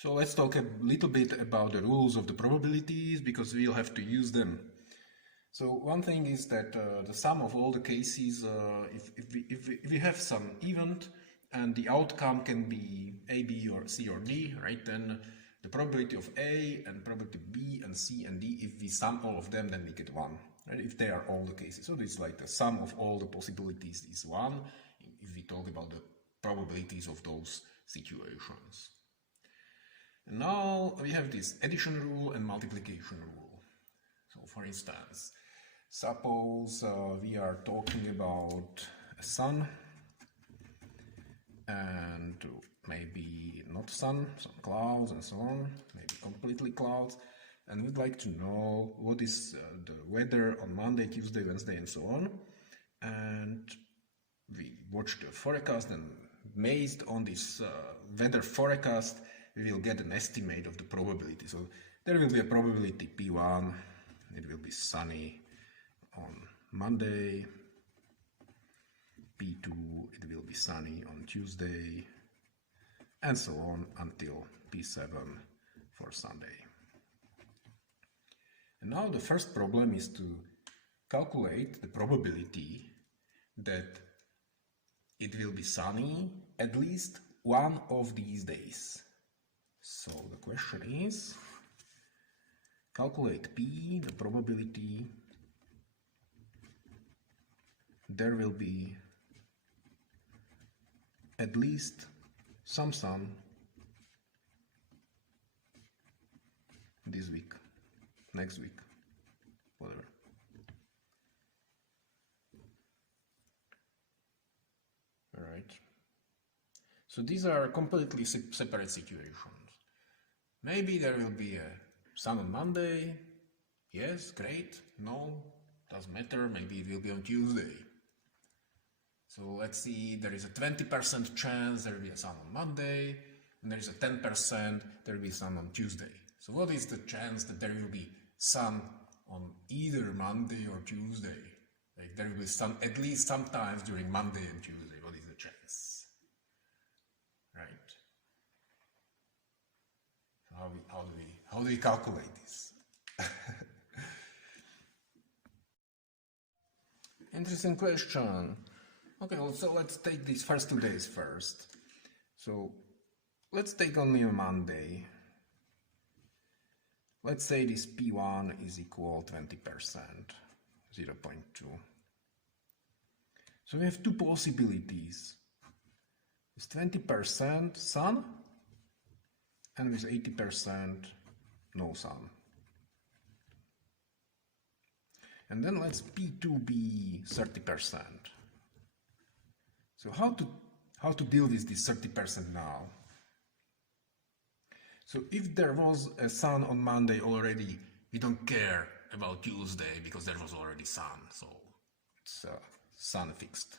So let's talk a little bit about the rules of the probabilities, because we'll have to use them. So one thing is that the sum of all the cases, if we have some event and the outcome can be A, B, or C, or D, right? Then the probability of A and probability B and C and D, if we sum all of them, then we get 1, right? If they are all the cases. So it's like the sum of all the possibilities is 1, if we talk about the probabilities of those situations. And now we have this addition rule and multiplication rule. So for instance, suppose we are talking about a sun and maybe not sun, some clouds and so on, maybe completely clouds, and we'd like to know what is the weather on Monday, Tuesday, Wednesday, and so on. And we watch the forecast, and based on this weather forecast, we will get an estimate of the probability. So there will be a probability P1, it will be sunny on Monday, P2, it will be sunny on Tuesday, and so on until P7 for Sunday. And now the first problem is to calculate the probability that it will be sunny at least one of these days. So the question is, calculate P, the probability there will be at least some sun this week, next week, whatever. All right. So these are completely separate situations. Maybe there will be a sun on Monday. Yes, great. No, doesn't matter. Maybe it will be on Tuesday. So let's see, there is a 20% chance there will be a sun on Monday, and there is a 10% there will be sun on Tuesday. So what is the chance that there will be sun on either Monday or Tuesday? Like there will be sun at least sometimes during Monday and Tuesday. What is the chance? Right? So how do we calculate this? Interesting question. Okay, well, so let's take these first 2 days first. So let's take only a Monday. Let's say this P1 is equal 20%, 0.2. So we have two possibilities. It's 20% sun and with 80% no sun. And then let's P2 be 30%. So how to deal with this 30% now? So if there was a sun on Monday already, we don't care about Tuesday because there was already sun, so it's sun fixed.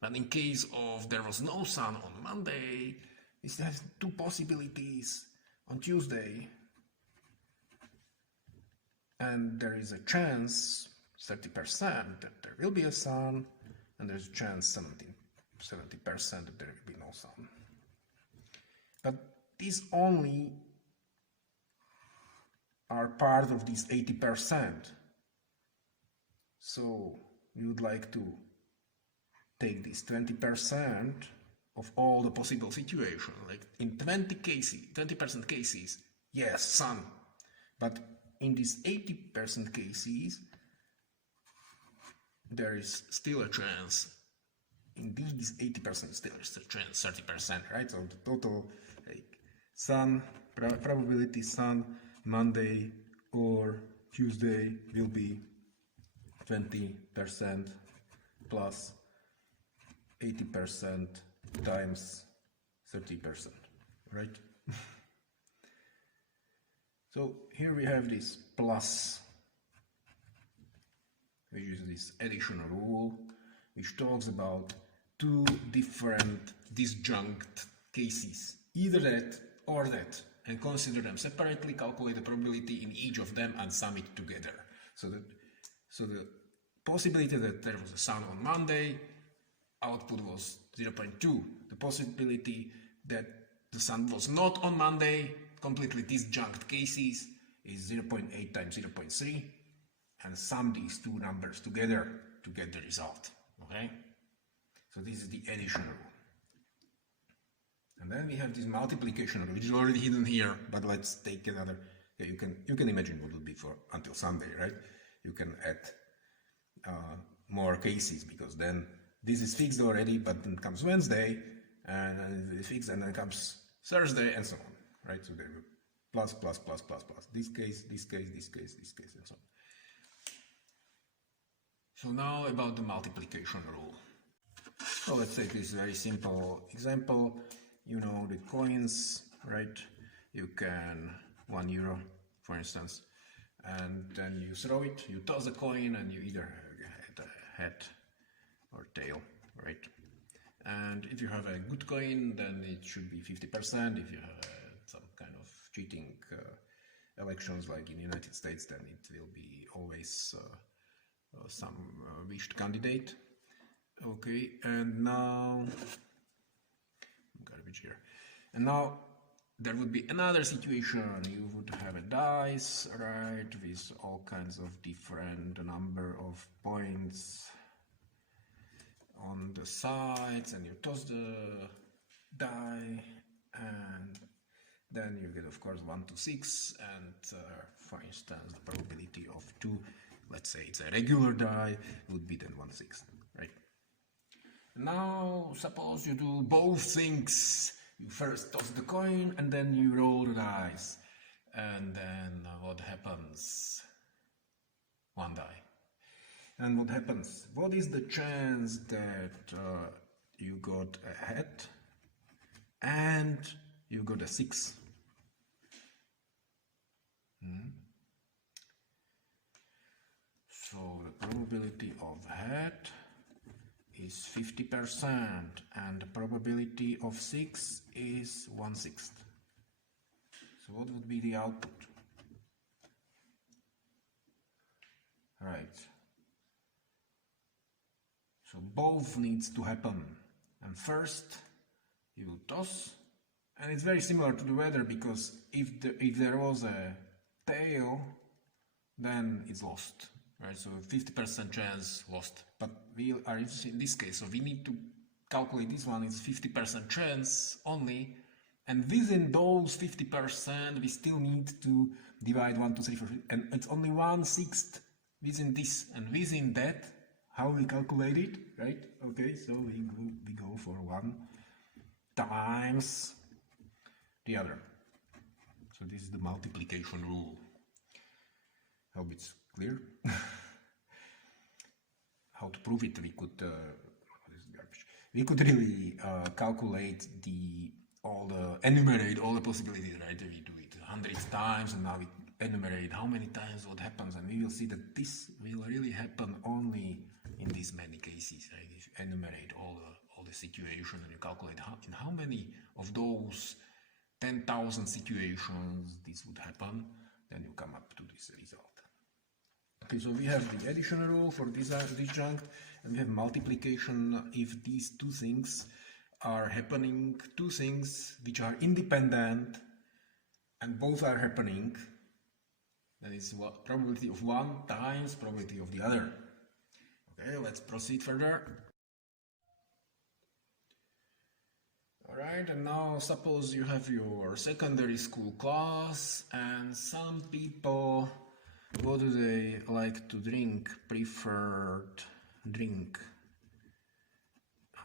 But in case of there was no sun on Monday, it has two possibilities on Tuesday, and there is a chance 30% that there will be a sun, and there's a chance 70% that there will be no sun. But these only are part of these 80%. So we would like to take this 20% of all the possible situations. Like in 20% cases, yes, sun. But in these 80% cases, there is still a chance. In these 80%, still is a chance 30%, right? So the total like sun probability sun Monday or Tuesday will be 20% plus 80% times 30%, right? So here we have this plus, which is this additional rule, which talks about two different disjunct cases, either that or that, and consider them separately, calculate the probability in each of them and sum it together. So the possibility that there was a sun on Monday, output was 0.2. The possibility that the sun was not on Monday, completely disjunct cases, is 0.8 times 0.3, and sum these two numbers together to get the result. Okay? So this is the addition rule. And then we have this multiplication rule, which is already hidden here, but let's take another. Yeah, you can imagine what it would be for until Sunday, right? You can add more cases, because then this is fixed already, but then comes Wednesday, and it's fixed, and then comes Thursday, and so on, right? So there will plus, plus, plus, plus, plus. This case, this case, this case, this case, and so on. So now about the multiplication rule. So let's take this very simple example. You know the coins, right? You can €1, for instance, and then you throw it, you toss a coin, and you either get a head or tail, right? And if you have a good coin, then it should be 50%. If you have some kind of cheating elections like in the United States, then it will be always some wished candidate. Okay, and now garbage here. And now there would be another situation. You would have a dice, right, with all kinds of different number of points on the sides, and you toss the die, and then you get, of course, 1 to 6, and for instance, the probability of 2, let's say it's a regular die, would be then 1/6, right? Now, suppose you do both things. You first toss the coin, and then you roll the dice, and then what happens? One die. And what happens? What is the chance that you got a head and you got a 6? So the probability of head is 50%, and the probability of 6 is 1/6. So what would be the output? Right. So both needs to happen. And first you will toss, and it's very similar to the weather, because if there was a tail, then it's lost. Right, so 50% chance lost, but we are in this case, so we need to calculate this one is 50% chance only, and within those 50% we still need to divide 1, 2, 3, 4, and it's only 1/6 within this, and within that, how we calculate it, right? Okay, so we go for 1 times the other. So this is the multiplication rule. Hope it's clear. How to prove it? We could really calculate enumerate all the possibilities, right? We do it 100 times, and now we enumerate how many times what happens, and we will see that this will really happen only in these many cases, right? If you enumerate all the situation, and you calculate in how many of those 10,000 situations this would happen, then you come up to this result. Okay, so we have the addition rule for disjunct, and we have multiplication if these two things are happening, two things which are independent, and both are happening. That is what probability of one times probability of the other. Okay, let's proceed further. Alright, and now suppose you have your secondary school class, and some people, what do they like to drink? Preferred drink.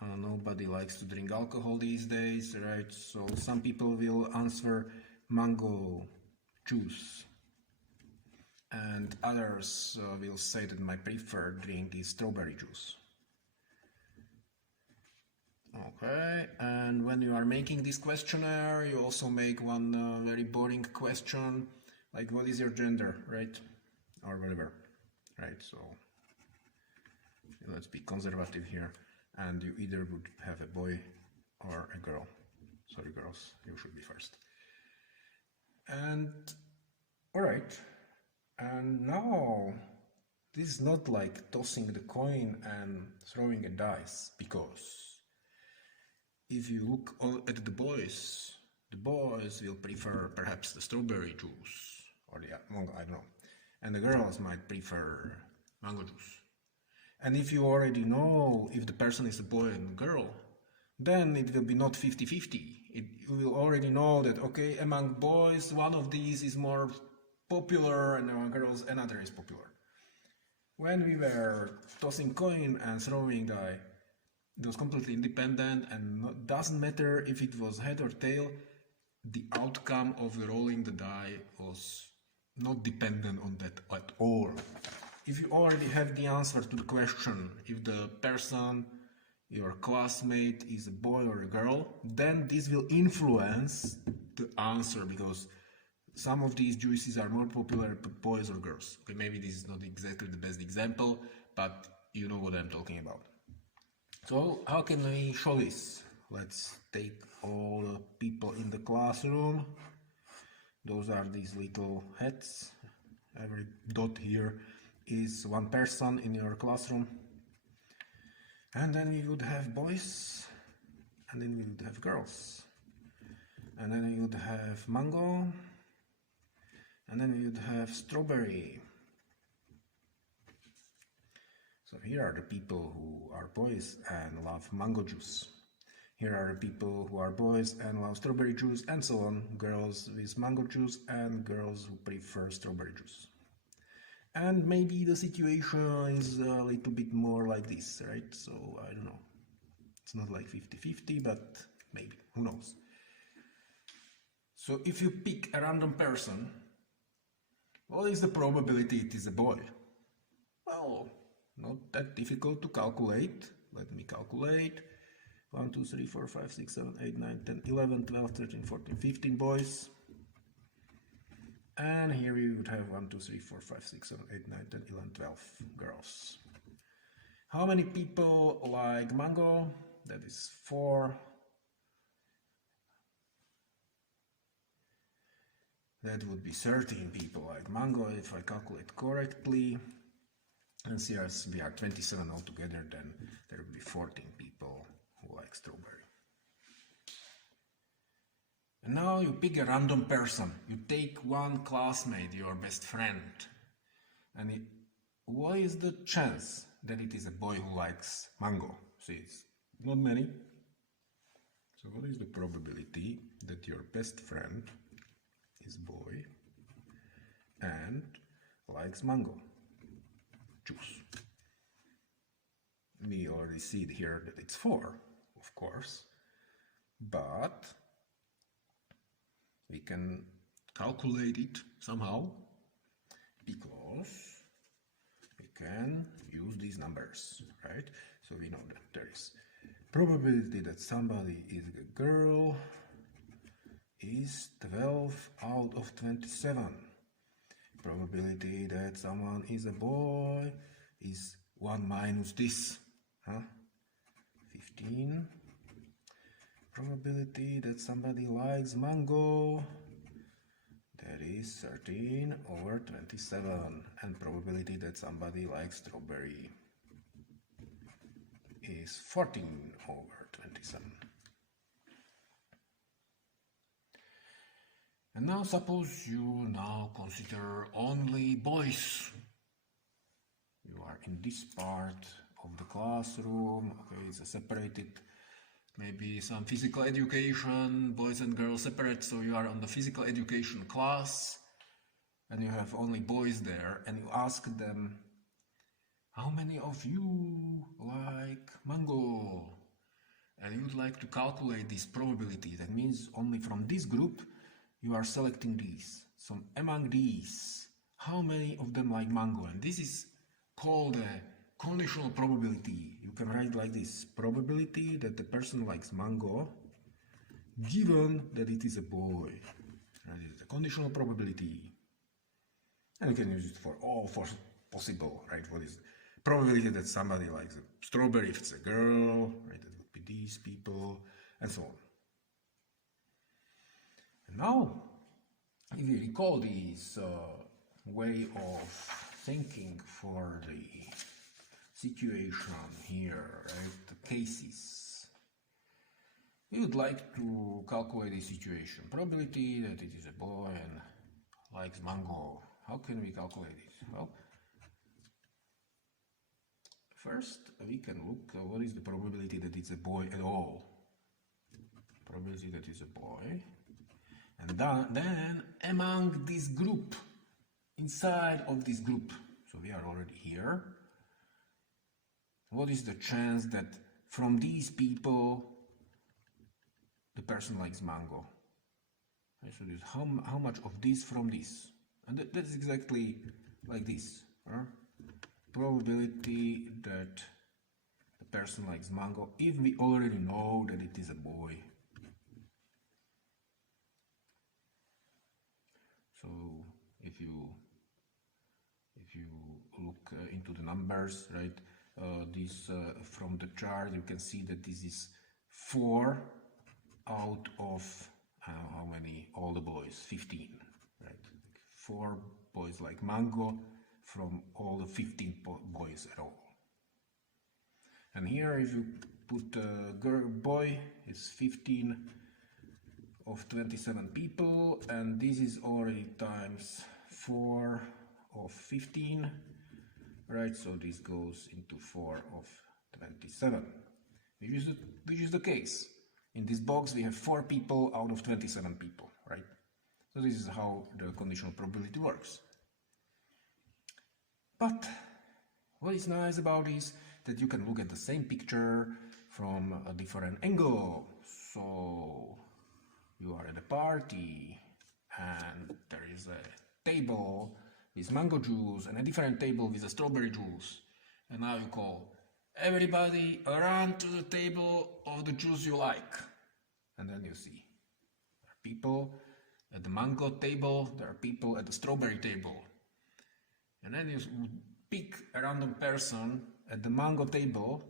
Nobody likes to drink alcohol these days, right? So some people will answer mango juice, and others will say that my preferred drink is strawberry juice. Okay, and when you are making this questionnaire, you also make one very boring question, like what is your gender, right? Or whatever, right? So let's be conservative here, and you either would have a boy or a girl. Sorry girls, you should be first. And alright, and now this is not like tossing the coin and throwing a dice, because if you look at the boys, the boys will prefer perhaps the strawberry juice or the mango, I don't know. And the girls might prefer mango juice. And if you already know if the person is a boy and a girl, then it will be not 50-50. You will already know that, okay, among boys, one of these is more popular and among girls, another is popular. When we were tossing coin and throwing die, it was completely independent and doesn't matter if it was head or tail, the outcome of the rolling the die was not dependent on that at all. If you already have the answer to the question, if the person, your classmate, is a boy or a girl, then this will influence the answer, because some of these juices are more popular with boys or girls. Okay, maybe this is not exactly the best example, but you know what I'm talking about. So how can we show this? Let's take all the people in the classroom. Those are these little heads. Every dot here is one person in your classroom. And then we would have boys, and then we would have girls. And then we would have mango, and then we would have strawberry. So here are the people who are boys and love mango juice. Here are the people who are boys and love strawberry juice, and so on. Girls with mango juice and girls who prefer strawberry juice. And maybe the situation is a little bit more like this, right? So I don't know. It's not like 50-50, but maybe, who knows? So if you pick a random person, what is the probability it is a boy? Well, not that difficult to calculate. Let me calculate. 1, 2, 3, 4, 5, 6, 7, 8, 9, 10, 11, 12, 13, 14, 15 boys. And here we would have 1, 2, 3, 4, 5, 6, 7, 8, 9, 10, 11, 12 girls. How many people like mango? That is 4. That would be 13 people like mango if I calculate correctly. And since we are 27 altogether, then there will be 14 people who like strawberry. And now you pick a random person. You take one classmate, your best friend. And what is the chance that it is a boy who likes mango? See, it's not many. So what is the probability that your best friend is boy and likes mango juice? We already see it here that it's 4, of course, but we can calculate it somehow because we can use these numbers, right? So we know that there is probability that somebody is a girl is 12 out of 27. Probability that someone is a boy is 1 minus this, 15. Probability that somebody likes mango, that is 13 over 27. And probability that somebody likes strawberry is 14 over 27. And now suppose you now consider only boys. You are in this part of the classroom, okay, it's separated. Maybe some physical education, boys and girls separate, so you are on the physical education class and you have only boys there, and you ask them, how many of you like mango? And you would like to calculate this probability. That means only from this group you are selecting these. So among these, how many of them like mango? And this is called a conditional probability. You can write like this: probability that the person likes mango given that it is a boy. And it is a conditional probability. And you can use it for all possible, right? What is probability that somebody likes a strawberry if it's a girl, right? That would be these people, and so on. And now, if you recall this way of thinking for the situation here, right? The cases. we would like to calculate the situation. Probability that it is a boy and likes mango. How can we calculate it? Well, first we can look what is the probability that it's a boy at all. Probability that it's a boy. And then among this group, inside of this group, so we are already here, what is the chance that from these people the person likes mango? So this, how much of this from this? And that's exactly like this. Probability that the person likes mango if we already know that it is a boy. So if you look into the numbers, right, this from the chart you can see that this is 4 out of how many, all the boys, 15, right? 4 boys like mango from all the 15 boys at all. And here if you put girl, boy, it's 15 of 27 people, and this is already times 4 of 15, right? So this goes into 4 of 27, which is the case. In this box we have 4 people out of 27 people, right? So this is how the conditional probability works. But what is nice about this, that you can look at the same picture from a different angle. So you are at a party and there is a table with mango juice and a different table with a strawberry juice. And now you call, everybody run to the table of the juice you like. And then you see, there are people at the mango table, there are people at the strawberry table. And then you pick a random person at the mango table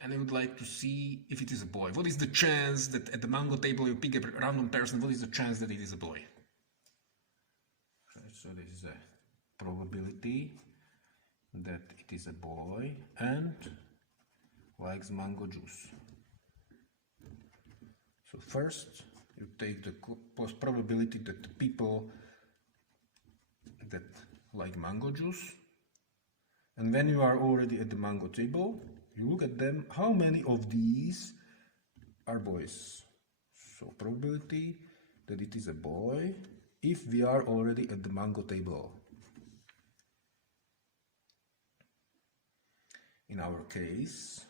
and you would like to see if it is a boy. What is the chance that at the mango table you pick a random person? What is the chance that it is a boy? So this is a probability that it is a boy and likes mango juice. So first you take the probability that the people that like mango juice, and when you are already at the mango table, you look at them, how many of these are boys. So probability that it is a boy if we are already at the mango table. In our case,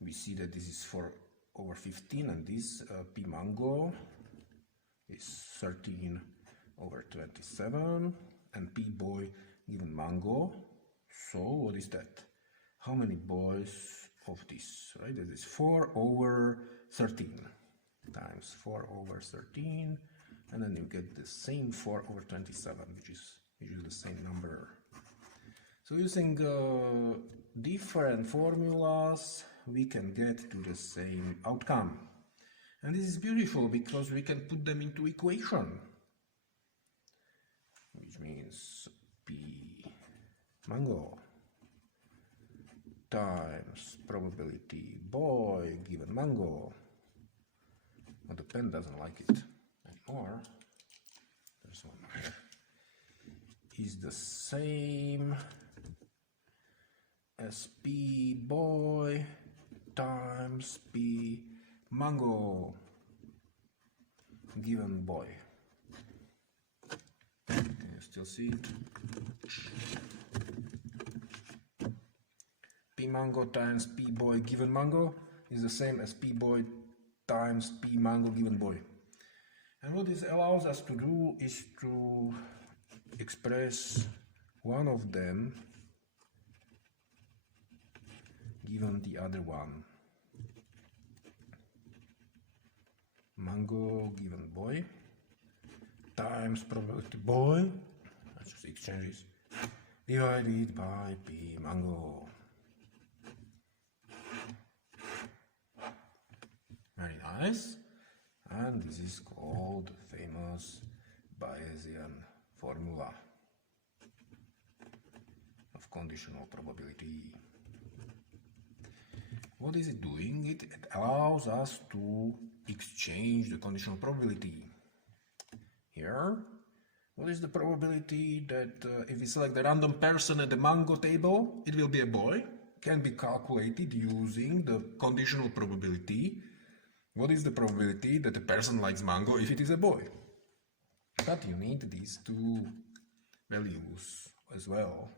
we see that this is 4 over 15 and this p mango is 13 over 27 and p boy given mango. So what is that? How many boys of this, right? That is 4 over 13 times 4 over 13, and then you get the same 4 over 27, which is the same number. So using different formulas, we can get to the same outcome. And this is beautiful because we can put them into equation, which means p mango times probability boy given mango. But the pen doesn't like it anymore. There's one more. Is the same as p boy times p mango given boy. Can you still see it? P mango times p boy given mango is the same as p boy times p mango given boy. And what this allows us to do is to express one of them given the other one. Mango given boy times probability boy, let's just exchange this, divided by p mango. Very nice. And this is called the famous Bayesian formula of conditional probability. what is it doing? It allows us to exchange the conditional probability. Here, what is the probability that if we select the random person at the mango table, it will be a boy? Can be calculated using the conditional probability. What is the probability that a person likes mango if it is a boy? But you need these two values as well,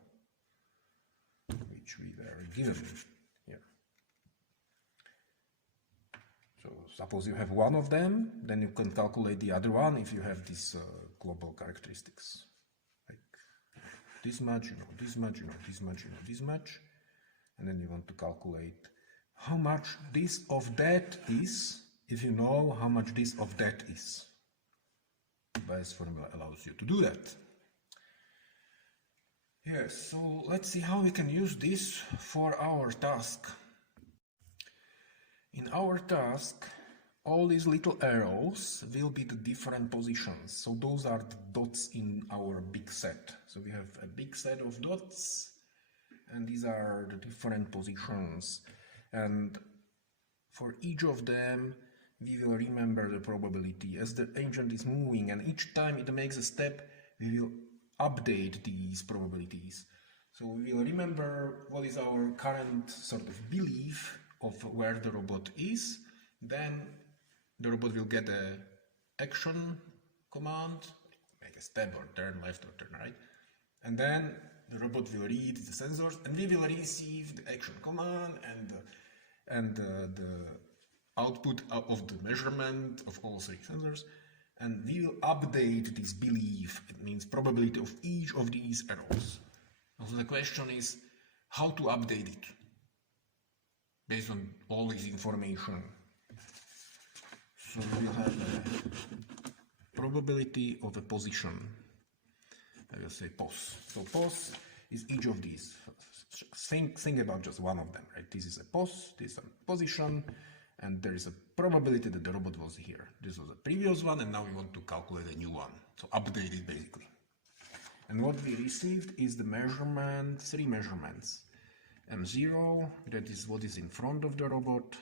which we were given here. So suppose you have one of them, then you can calculate the other one if you have these global characteristics. Like this much, you know, this much, you know, this much, you know, this much. And then you want to calculate how much this of that is, if you know how much this of that is. Bayes formula allows you to do that. Yes, so let's see how we can use this for our task. In our task, all these little arrows will be the different positions. So those are the dots in our big set. So we have a big set of dots, and these are the different positions. And for each of them, we will remember the probability as the agent is moving, and each time it makes a step, we will update these probabilities. So we will remember what is our current sort of belief of where the robot is. Then the robot will get a action command, make a step or turn left or turn right, and then the robot will read the sensors, and we will receive the action command and the output of the measurement of all three sensors, and we will update this belief. It means probability of each of these arrows. Also the question is how to update it based on all this information. So we will have a probability of a position. I will say pos. So pos is each of these. Think about just one of them, right? This is a pos, this is a position, and there is a probability that the robot was here. This was a previous one, and now we want to calculate a new one. So update it basically. And what we received is the measurement, three measurements. M0, that is what is in front of the robot.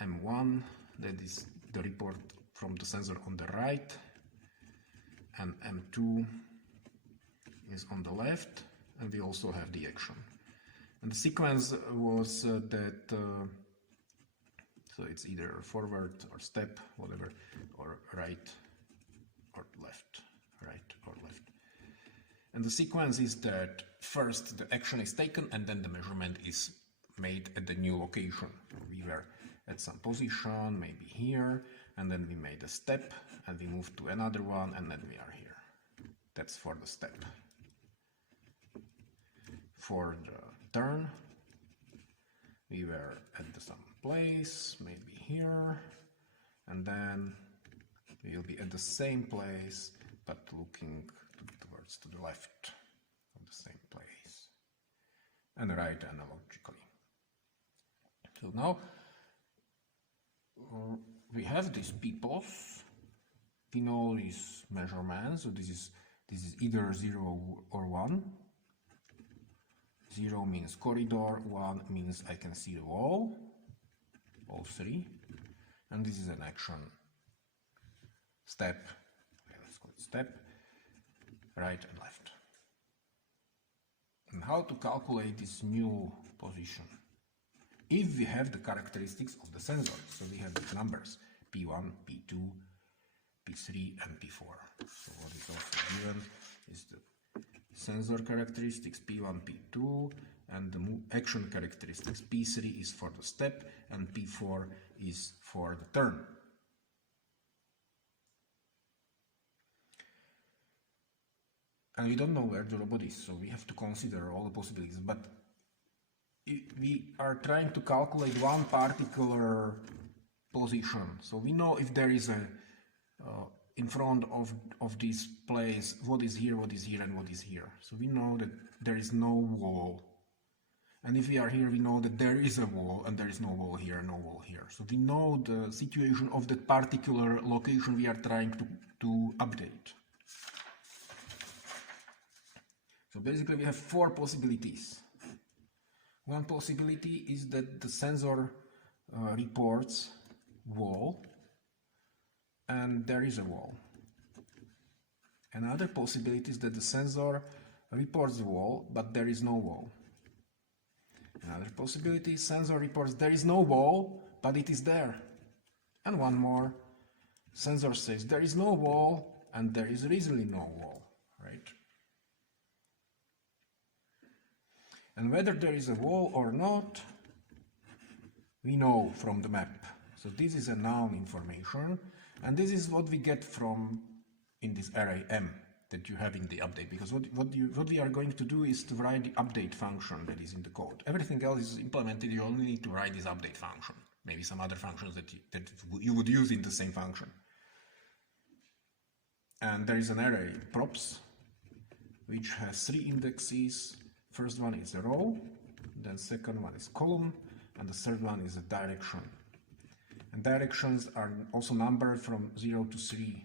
M1, that is the report from the sensor on the right. And M2 is on the left, and we also have the action. And the sequence was that, so it's either forward or step, whatever, or right or left, right or left. And the sequence is that first the action is taken and then the measurement is made at the new location. We were at some position, maybe here, and then we made a step and we moved to another one, and then we are here. That's for the step. For the turn, we were at some place, maybe here, and then we will be at the same place, but looking towards to the left of the same place, and right analogically. So now we have these p-pos. We know these measurements. So this is either 0 or 1. 0 means corridor, 1 means I can see the wall, all three, and this is an action step, okay, let's call it step, right and left. And how to calculate this new position? If we have the characteristics of the sensor, so we have these numbers, P1, P2, P3 and P4. So what is also given is the sensor characteristics P1, P2, and the action characteristics P3 is for the step and P4 is for the turn. And we don't know where the robot is, so we have to consider all the possibilities, but we are trying to calculate one particular position. So we know if there is a in front of this place, what is here, and what is here. So we know that there is no wall. And if we are here, we know that there is a wall, and there is no wall here, no wall here. So we know the situation of that particular location we are trying to update. So basically we have four possibilities. One possibility is that the sensor reports wall and there is a wall. Another possibility is that the sensor reports the wall but there is no wall. Another possibility, sensor reports there is no wall but it is there. And one more, sensor says there is no wall and there is really no wall, right? And whether there is a wall or not, we know from the map. So this is a noun information, and this is what we get from in this array M that you have in the update, because what we are going to do is to write the update function that is in the code. Everything else is implemented, you only need to write this update function, maybe some other functions that you would use in the same function. And there is an array props which has 3 indexes. First one is a row, then second one is column, and the third one is a direction. And directions are also numbered from 0 to 3.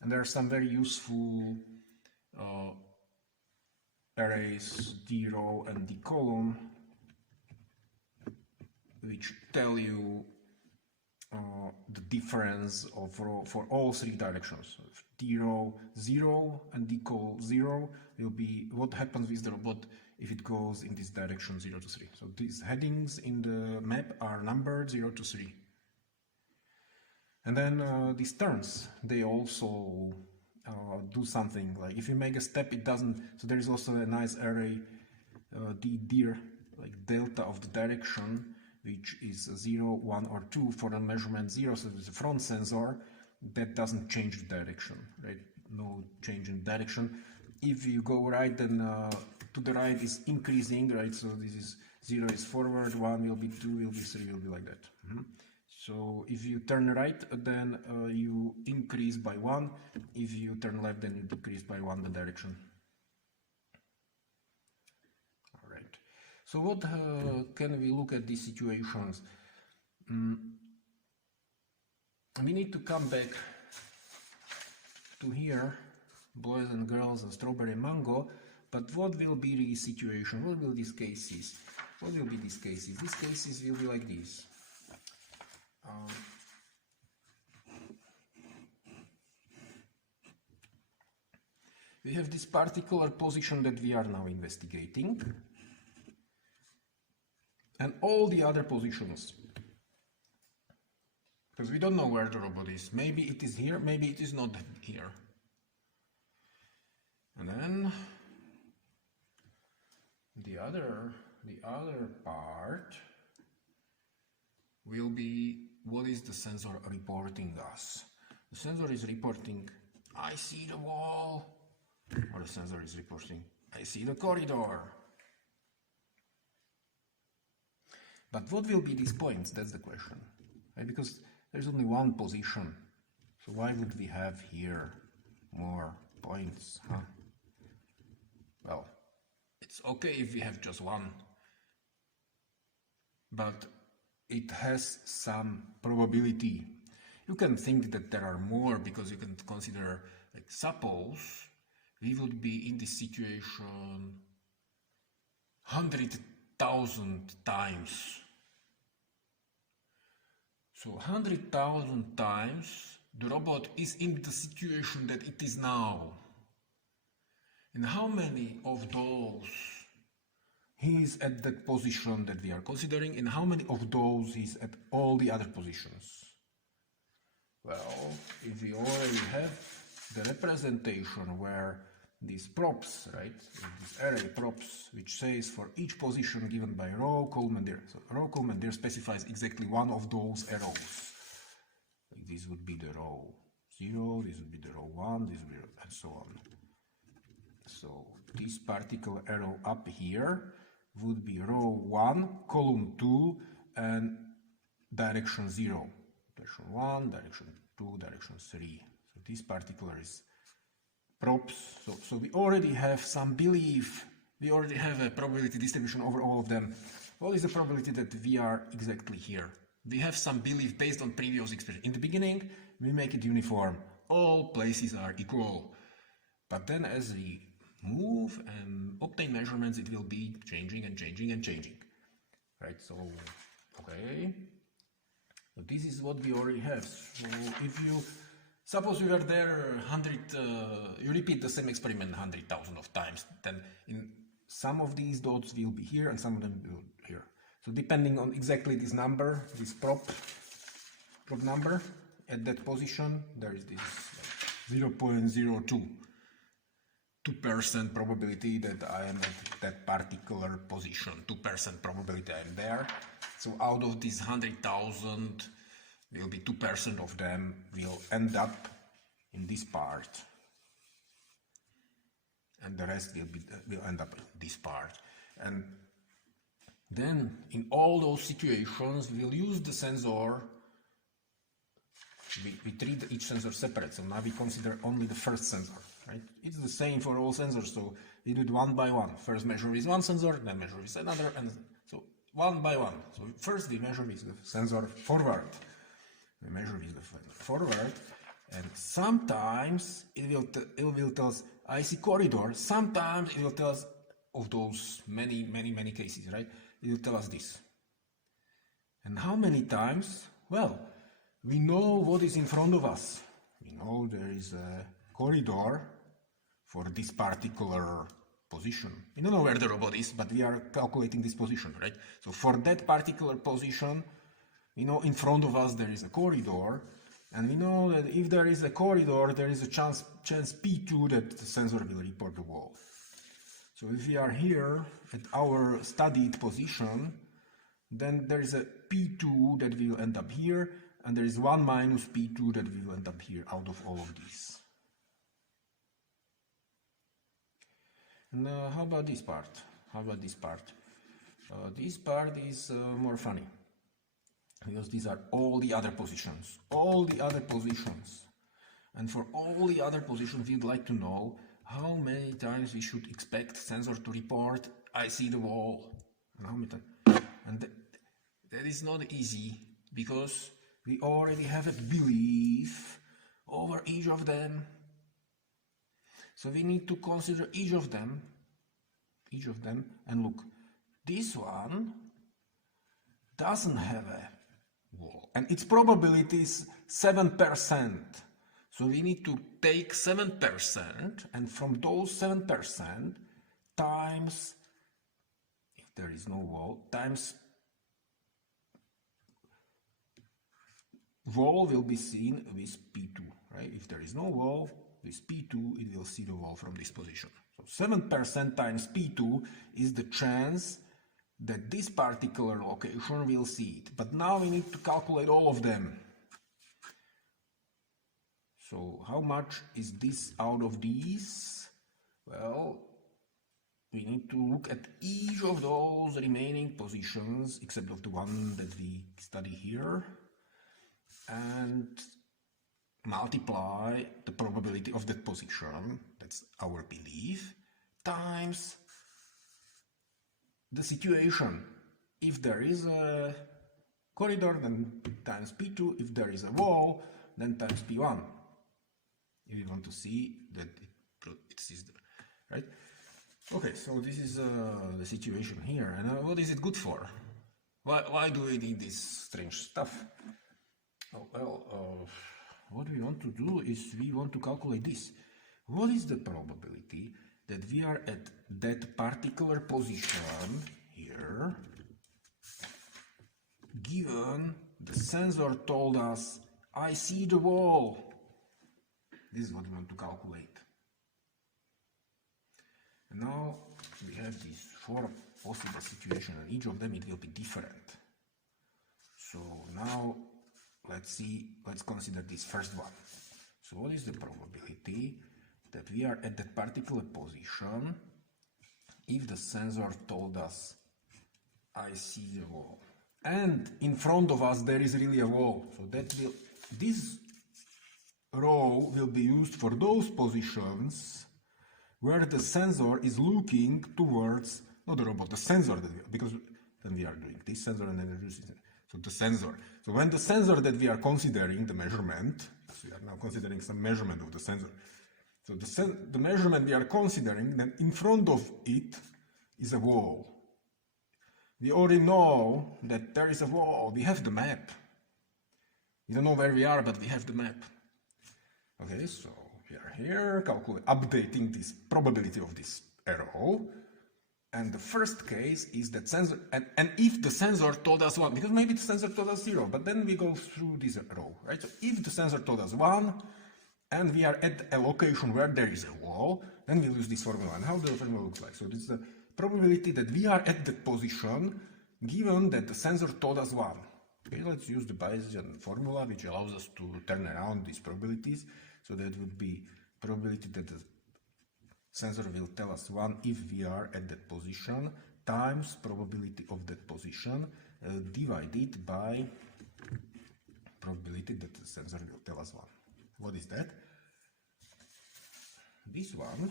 And there are some very useful arrays, the row and the column, which tell you the difference of row for all 3 directions. So if the row 0 and the col 0 will be what happens with the robot if it goes in this direction 0 to 3. So these headings in the map are numbered 0 to 3. And then these turns, they also do something. Like if you make a step, it doesn't. So there is also a nice array, dir, like delta of the direction, which is 0, 1, or 2 for the measurement 0. So there's a front sensor that doesn't change the direction, right? No change in direction. If you go right, then to the right is increasing, right? So this is 0 is forward, 1 will be 2, will be 3, will be like that. So if you turn right, then you increase by 1. If you turn left, then you decrease by 1 the direction. All right. So what can we look at these situations? We need to come back to here, boys and girls and strawberry and mango. But what will be the situation? What will these cases? What will be these cases? These cases will be like this. We have this particular position that we are now investigating, and all the other positions, because we don't know where the robot is. Maybe it is here, maybe it is not here. And then the other part will be what is the sensor reporting us. The sensor is reporting, I see the wall, or the sensor is reporting, I see the corridor. But what will be these points? That's the question, right? Because there's only one position, so why would we have here more points, huh? Well, it's okay if we have just one, but it has some probability. You can think that there are more because you can consider, like, suppose we would be in this situation 100,000 times. So 100,000 times the robot is in the situation that it is now. And how many of those he is at that position that we are considering, and how many of those he's at all the other positions? Well, if we already have the representation where these props, right, this array props, which says for each position given by row, column, and dir. So row, column, and dir specifies exactly one of those arrows. Like this would be the row 0, this would be the row 1, this would be, and so on. So this particular arrow up here would be row 1, column 2, and direction 0. Direction 1, direction 2, direction 3. So this particular is props. So we already have some belief, we already have a probability distribution over all of them. What is the probability that we are exactly here? We have some belief based on previous experience. In the beginning, we make it uniform. All places are equal. But then as we move and obtain measurements, it will be changing and changing and changing, right? So, okay, so this is what we already have. So if you suppose you are there 100, you repeat the same experiment 100,000 of times, then in some of these dots will be here and some of them will be here. So depending on exactly this number, this prop number at that position, there is this 0.02 2% probability that I am at that particular position, 2% probability I am there. So out of these 100,000, will be 2% of them will end up in this part, and the rest will end up in this part. And then in all those situations, we'll use the sensor. We treat each sensor separate, so now we consider only the first sensor, right? It's the same for all sensors, so we do it one by one. First measure with one sensor, then measure with another, and so one by one. So first we measure with the sensor forward. We measure with the forward, and sometimes it will tell us, I see corridor. Sometimes it will tell us, of those many cases, right? It will tell us this. And how many times? Well, we know what is in front of us. We know there is a corridor for this particular position. We don't know where the robot is, but we are calculating this position, right? So for that particular position, we know in front of us there is a corridor, and we know that if there is a corridor, there is a chance P2 that the sensor will report the wall. So if we are here at our studied position, then there is a P2 that will end up here, and there is 1 minus P2 that will end up here out of all of these. And how about this part? This part is more funny, because these are all the other positions. And for all the other positions, we'd like to know how many times we should expect sensor to report, I see the wall. And how many times? And that is not easy, because we already have a belief over each of them. So we need to consider each of them, and look, this one doesn't have a wall, and its probability is 7%. So we need to take 7%, and from those 7% times, if there is no wall, times wall will be seen with P2, right? If there is no wall, with P2, it will see the wall from this position. So 7% times P2 is the chance that this particular location will see it. But now we need to calculate all of them. So how much is this out of these? Well, we need to look at each of those remaining positions, except of the one that we study here, and multiply the probability of that position, that's our belief, times the situation. If there is a corridor, then times P2. If there is a wall, then times P1. If you want to see that it sees the, right? Okay, so this is the situation here. And what is it good for? Why do we need this strange stuff? Oh, well, what we want to do is we want to calculate this. What is the probability that we are at that particular position here, given the sensor told us, I see the wall? This is what we want to calculate. And now we have these 4 possible situations, and each of them it will be different. So now let's consider this first one. So what is the probability that we are at that particular position if the sensor told us, I see the wall, and in front of us there is really a wall? So this row will be used for those positions where the sensor is looking towards, not the robot, the sensor, because then we are doing this sensor and then so the sensor. So when the sensor that we are considering, the measurement, so we are now considering some measurement of the sensor, So the measurement we are considering, that in front of it is a wall. We already know that there is a wall. We have the map. We don't know where we are, but we have the map. Okay, so we are here, updating this probability of this arrow. And the first case is that sensor, and if the sensor told us 1, because maybe the sensor told us 0, but then we go through this row, right? So if the sensor told us 1, and we are at a location where there is a wall, then we'll use this formula. And how the formula looks like? So this is the probability that we are at that position, given that the sensor told us 1. Okay, let's use the Bayesian formula, which allows us to turn around these probabilities. So that would be probability that the sensor will tell us 1 if we are at that position, times probability of that position, divided by probability that the sensor will tell us 1. What is that? This one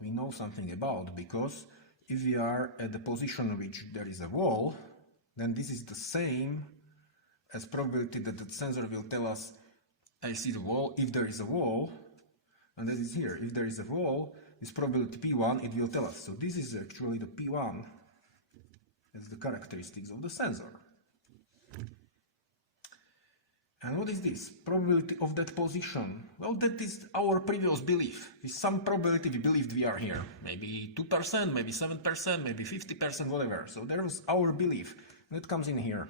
we know something about, because if we are at the position in which there is a wall, then this is the same as probability that the sensor will tell us I see the wall if there is a wall, and that is here. If there is a wall, this probability P1, it will tell us. So this is actually the P1 as the characteristics of the sensor. And what is this? Probability of that position. Well, that is our previous belief. With some probability we believed we are here. Maybe 2%, maybe 7%, maybe 50%, whatever. So there was our belief. That comes in here.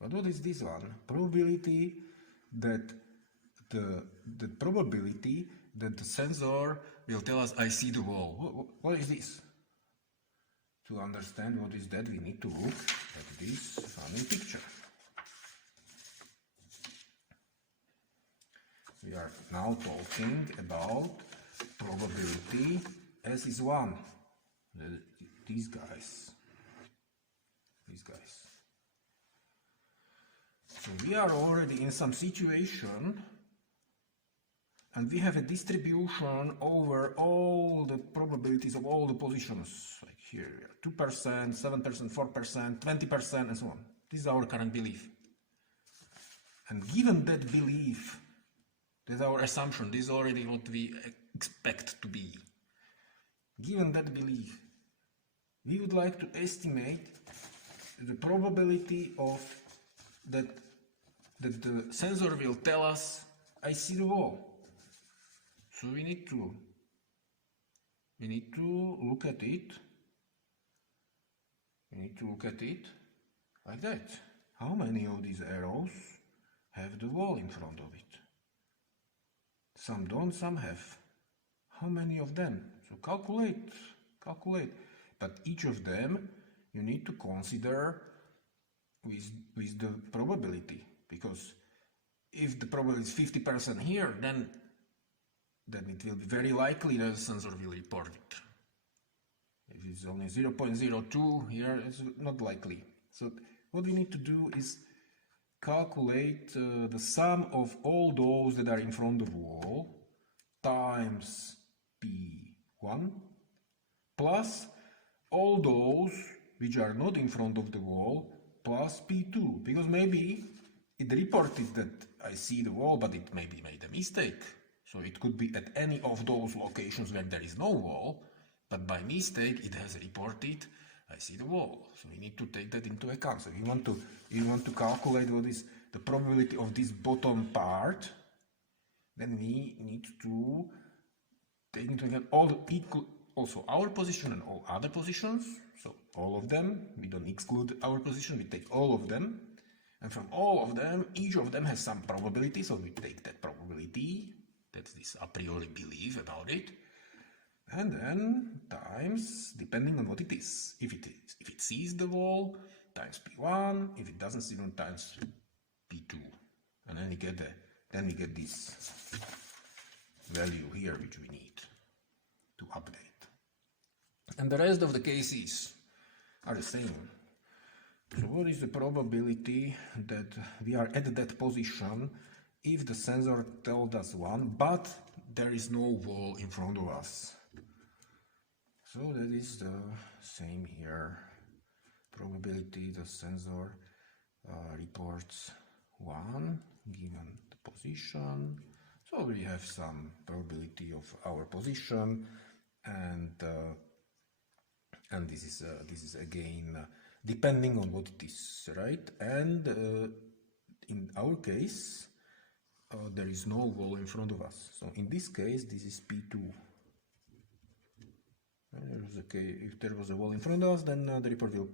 But what is this one? Probability that the probability that the sensor will tell us I see the wall. What is this? To understand what is that, we need to look at this funny picture. We are now talking about probability S is 1. These guys. So we are already in some situation, and we have a distribution over all the probabilities of all the positions. Like here, 2%, 7%, 4%, 20%, and so on. This is our current belief. And given that belief, that's our assumption, this is already what we expect to be. Given that belief, we would like to estimate the probability of that the sensor will tell us, I see the wall. So we need to look at it. We need to look at it like that. How many of these arrows have the wall in front of it? Some don't, some have. How many of them? So calculate. But each of them you need to consider with the probability, because if the probability is 50% here, then it will be very likely that the sensor will report it. If it's only 0.02 here, it's not likely. So what we need to do is calculate the sum of all those that are in front of the wall times P1 plus all those which are not in front of the wall plus P2, because maybe it reported that I see the wall, but it maybe made a mistake. So it could be at any of those locations where there is no wall, but by mistake it has reported I see the wall. So we need to take that into account. So we want to calculate what is the probability of this bottom part. Then we need to take into account all the equal, also our position and all other positions. So all of them, we don't exclude our position, we take all of them. And from all of them, each of them has some probability. So we take that probability, that's this a priori belief about it. And then times, depending on what it is. If it sees the wall, times P1. If it doesn't see them, times P2. And then we get this value here, which we need to update. And the rest of the cases are the same. So what is the probability that we are at that position if the sensor tells us 1, but there is no wall in front of us? So that is the same here. Probability the sensor reports 1 given the position. So we have some probability of our position, and this is again depending on what it is, right? And in our case, there is no wall in front of us. So in this case, this is P2. If there was a wall in front of us, then the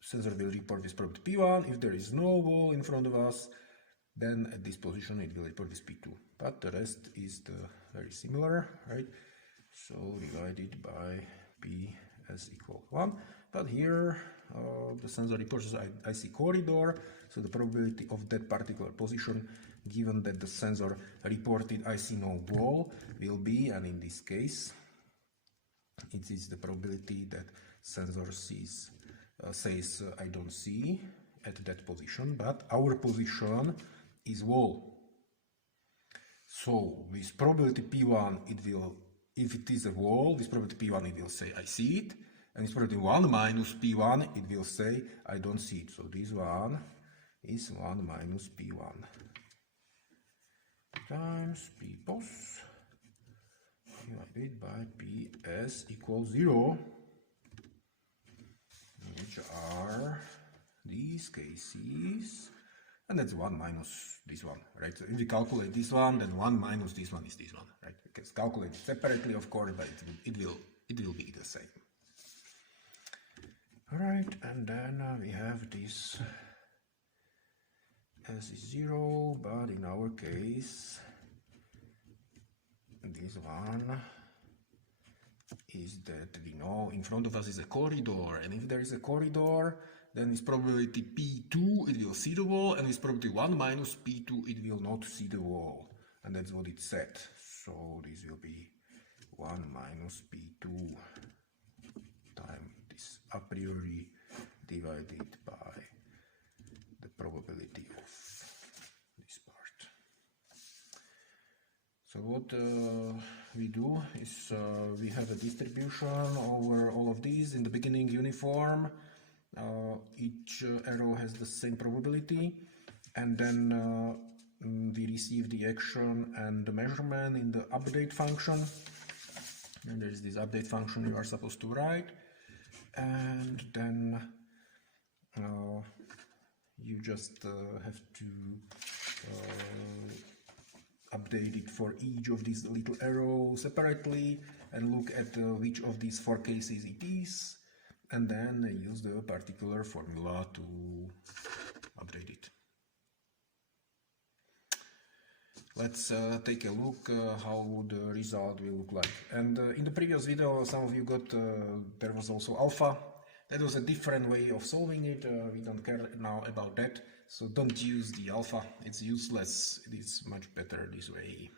sensor will report this probability P1. If there is no wall in front of us, then at this position it will report this P2. But the rest is very similar, right? So divided by P s equal 1. But here the sensor reports IC corridor, so the probability of that particular position, given that the sensor reported IC no wall, will be, and in this case, it is the probability that sensor says I don't see at that position, but our position is wall. So with probability P1, if it is a wall, with probability P1 it will say I see it, and with probability 1 minus P1 it will say I don't see it. So this one is 1 minus P1 times P pos divided by Ps equals 0, which are these cases, and that's 1 minus this one, right? So if we calculate this one, then 1 minus this one is this one, right? We can calculate it separately, of course, but it will be the same. All right, and then we have this S is 0, but in our case, this one is that we know in front of us is a corridor, and if there is a corridor, then with probability P2 it will see the wall, and with probability 1 minus P2 it will not see the wall, and that's what it said. So this will be 1 minus P2 times this a priori divided by the probability of this part. So what we do is we have a distribution over all of these. In the beginning, uniform. Each arrow has the same probability, and then we receive the action and the measurement in the update function. And there is this update function you are supposed to write, and then you just have to update it for each of these little arrows separately and look at which of these 4 cases it is, and then use the particular formula to update it. Let's take a look how the result will look like. And in the previous video, some of you got, there was also alpha. That was a different way of solving it. We don't care now about that. So don't use the alpha. It's useless. It is much better this way.